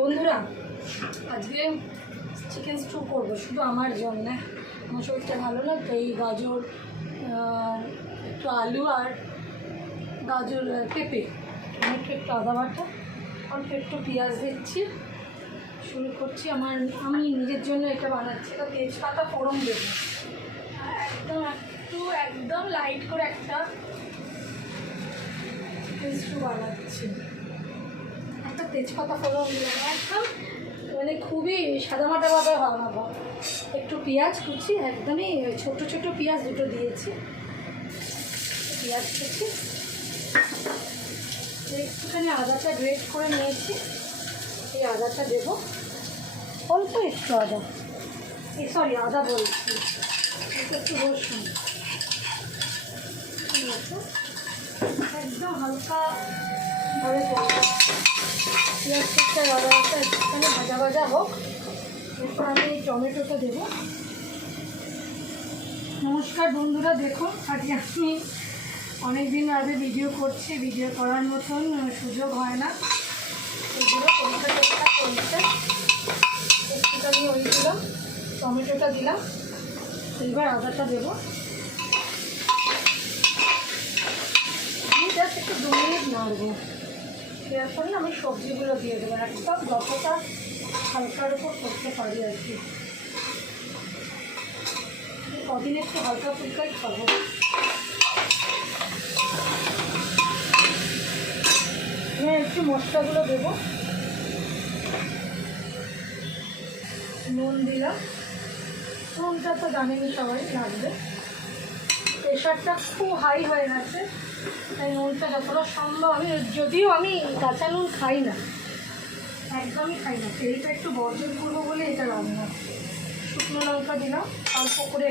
বন্ধুরা আজকে chicken stew করবো শুধু আমার জন্য। আমার শরীরটা ভালো না, তো এই গাজর একটু আলু আর গাজর পেঁপে একটু আদা বাটা অল্প একটু পেঁয়াজ দিচ্ছি। শুরু করছি। আমি নিজের জন্য এটা বানাচ্ছি। তো তেজপাতা ফোড়ন দেবো একদম লাইট করে একটা চিকেন স্টু বানাচ্ছি। একটা তেজপাতা ফোড়ন দিলাম একদম, মানে খুবই সাদামাটাভাবে বানাবো। একটু পেঁয়াজ কুচি, একদমই ছোট ছোট পেঁয়াজ দুটো দিয়েছি। পেঁয়াজ কুচি, একটুখানি আদাটা গ্রেট করে নিয়েছি, এই আদাটা দেবো। অল্প একটু আদা, আদা বলছি, একটু রসুন। ঠিক আছে, একদম হালকাভাবে পেঁয়াজ কুচি আর আদাটা একটুখানি ভাজা ভাজা হোক। এরপর আমি এই টমেটোটা দেবো। নমস্কার বন্ধুরা, দেখুন আজকে আমি অনেক দিন আগে ভিডিও করছি, ভিডিও করার মতন সুযোগ হয় না। এগুলো পরীক্ষা করছে, একটুখানি ওই দিলাম, টমেটোটা দিলাম। এবার আদাটা দেবো। আমি জাস্ট একটু 2 মিনিট নাড়বো। দেওয়ার পরে আমি সবজিগুলো দিয়ে দেবো, একদম যতটা হালকার উপর করতে পারি আর কি। কদিন একটু হালকা ফুলকাই খাবো। হ্যাঁ, একটু মশলাগুলো দেবো। নুন দিলাম, নুনটা তো জানেনি সবাই লাগবে। প্রেশারটা খুব হাই হয়ে গেছে, তাই নুনটা যতটা সম্ভব যদিও আমি কাঁচা নুন খাই না, একদমই খাই না। তেলটা একটু বর্জন করবো বলে এটা রান্না। শুকনো লঙ্কা দিলাম অল্প করে,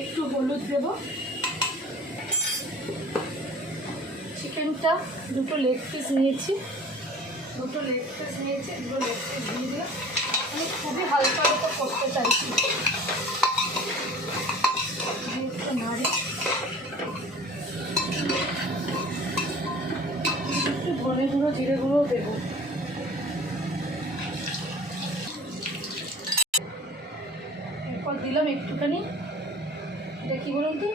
একটু হলুদ দেব। চিকেনটা দুটো লেগ পিস নিয়েছি, দুটো লেগ পিস দিয়ে দিলাম। আমি খুবই হালকার উপর করতে চাইছি। একটু নাড়ি, একটু ধনে গুঁড়ো জিরে গুঁড়োও দেবো। এরপর দিলাম একটুখানি, এটা কী বলুন তো,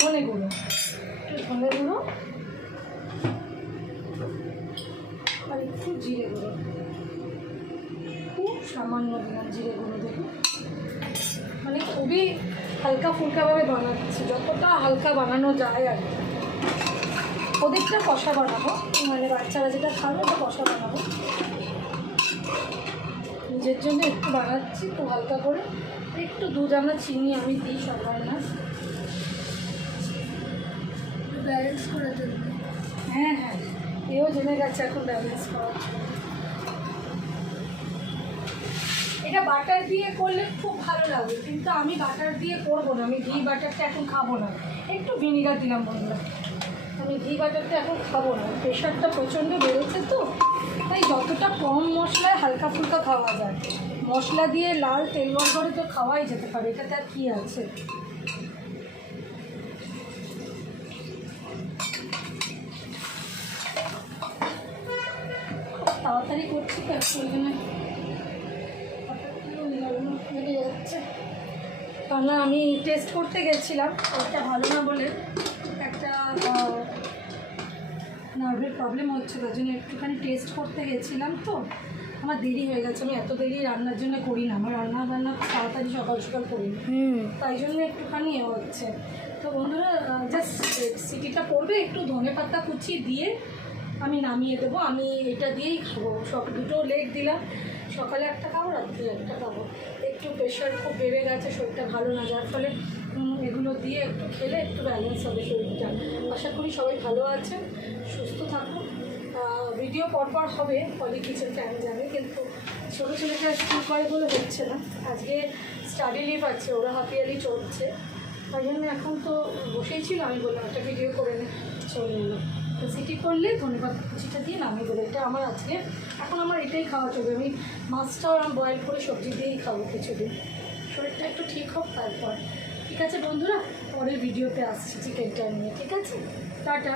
ধনে গুঁড়ো। একটু ধনে গুঁড়ো আর একটু জিরে গুঁড়ো, খুব সামান্য দিলাম জিরে গুঁড়ো। দেখুন, মানে খুবই হালকা ফুলকাভাবে বানাচ্ছি, যতটা হালকা বানানো যায় আর কি। ওদেরটা কষা বানাবো, মানে বাচ্চারা যেটা খাবে ওটা কষা বানাবো। নিজের জন্য একটু বানাচ্ছি খুব হালকা করে। একটু দুধ, আমরা চিনি আমি দিই সবার না, ব্যালেন্স করে দেব। হ্যাঁ, এও জেনে গেছে এখন ব্যালেন্স করার জন্য। এটা বাটার দিয়ে করলে খুব ভালো লাগবে, কিন্তু আমি বাটার দিয়ে করবো না। আমি ঘি বাটারটা এখন খাবো না। একটু ভিনিগার দিলাম বন্ধুরা, আমি ঘি বাটারটা এখন খাবো না। প্রেশারটা প্রচণ্ড বেড়েছে তো, তাই যতটা কম মশলায় হালকা ফুলকা খাওয়া যায়। মশলা দিয়ে লাল তেল বরবরে তো খাওয়াই যেতে পারে, এটাতে আর কী আছে। তাড়াতাড়ি করছি তো, ওই জন্য লেগে যাচ্ছে। কারণ আমি টেস্ট করতে গেছিলাম, ওটা ভালো না বলে একটা নার্ভের প্রবলেম হচ্ছে, তার জন্য একটুখানি টেস্ট করতে গেছিলাম। তো আমার দেরি হয়ে গেছে। আমি এত দেরি রান্নার জন্য করি না, আমার রান্না তাড়াতাড়ি সকাল সকাল করি, তাই জন্য একটুখানি হচ্ছে। তো বন্ধুরা, জাস্ট সিটিটা পড়বে, একটু ধনে পাতা কুচি দিয়ে আমি নামিয়ে দেবো। আমি এটা দিয়েই খাবো। দুটো লেগ দিলাম, সকালে একটা খাবো, রাত্রে একটা খাবো। একটু প্রেশার খুব বেড়ে গেছে, শরীরটা ভালো না, যার ফলে এগুলো দিয়ে একটু খেলে একটু ব্যালেন্স হবে শরীরটা। আশা করি সবাই ভালো আছেন, সুস্থ থাকুন। ভিডিও পরপর হবে, পলি কিচেন টাইম যাবে, কিন্তু ছোটো ছেলেটা স্কুল করে বলে হচ্ছে না। আজকে স্টাডি লিভ আছে, ওরা হাফ ইয়ারলি চলছে, তাই জন্য এখন তো বসেই ছিল। আমি বললাম একটা ভিডিও করে চলে এলাম। তো সিটি করলে ধন্যবাদ কুচিটা দিয়ে নামিয়ে দেবো। এটা আমার আজকে, এখন আমার এটাই খাওয়া চলবে। আমি মাছটাও আমি বয়েল করে সবজি দিয়েই খাবো কিছুদিন, শরীরটা একটু ঠিক হোক তারপর। ঠিক আছে বন্ধুরা, পরের ভিডিওতে আসছি চিকেনটা নিয়ে। ঠিক আছে, টাটা।